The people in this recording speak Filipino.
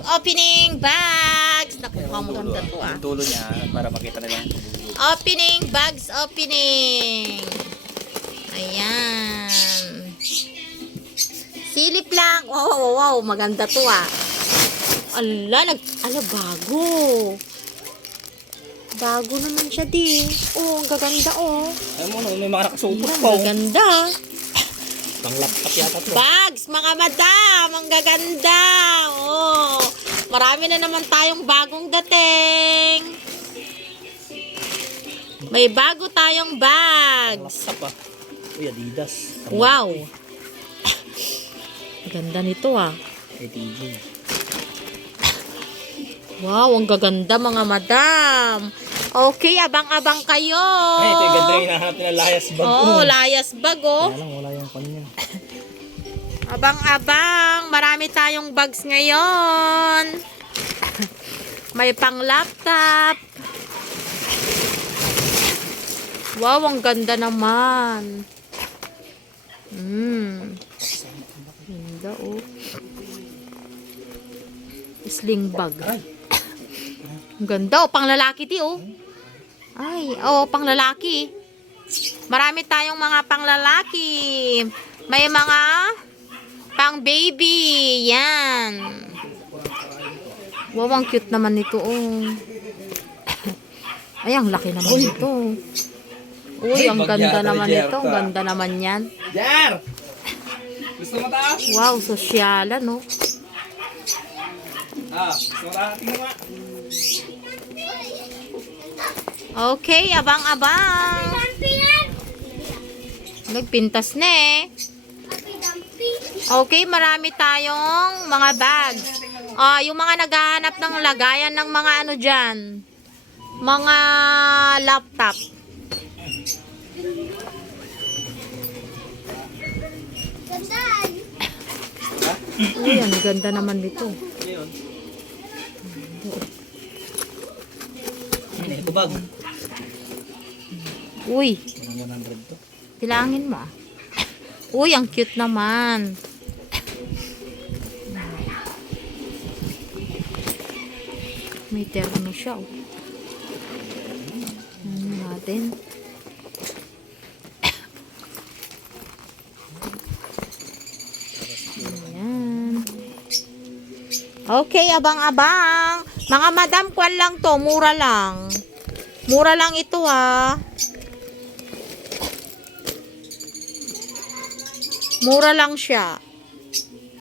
Opening bags. Nakuha mo ganda to ah. Yung dulo niya para makita nila. Opening bags, opening. Ayan. Silip lang. Wow, wow, wow. Maganda to ah. Bago. Bago naman siya di. Oh, ang gaganda oh. Ay mo, may mga nakasupot Ang pa. gaganda. Pang laptop yata to. Bags, mga madam. Ang gaganda. Oh. Marami na naman tayong bagong dating. May bago tayong bags. Laptop ah. Uy, Adidas. Wow. Ganda nito ah. ATG. Wow, ang gaganda mga madam. Okay, abang-abang kayo. Ay, ito yung ganda yung hinahanap nila, layas bag. Oo, layas bag oh. Kaya lang, wala yung kanya. Abang-abang. Marami tayong bags ngayon. May pang laptop. Wow, ang ganda naman. Ganda oh. Sling bag. Ang ganda oh, pang lalaki di oh. Ay, oh, pang lalaki. Marami tayong mga pang lalaki. May mga pang baby. Yan. Wow, ang cute naman nito oh. Ay, ang laki naman nito. Uy, ang ganda naman nito. Ang ganda naman yan. Jar! Gusto mo ta? Wow, sosyalan no. Gusto mo ta? Tingnan nga. Okay, abang-abang. Nagpintas na eh. Okay, marami tayong mga bags. Yung mga naghahanap ng lagayan ng mga ano dyan. Mga laptop. Uy, ang ganda naman nito. Ngayon. Ano ito bag? Uy, 100 to. bilangin mo ah. Uy, ang cute naman. May terno siya oh. Ano natin? Ayan. Okay, abang-abang. Mga madam, kwan lang to. Mura lang. Mura lang ito ha. Mura lang siya.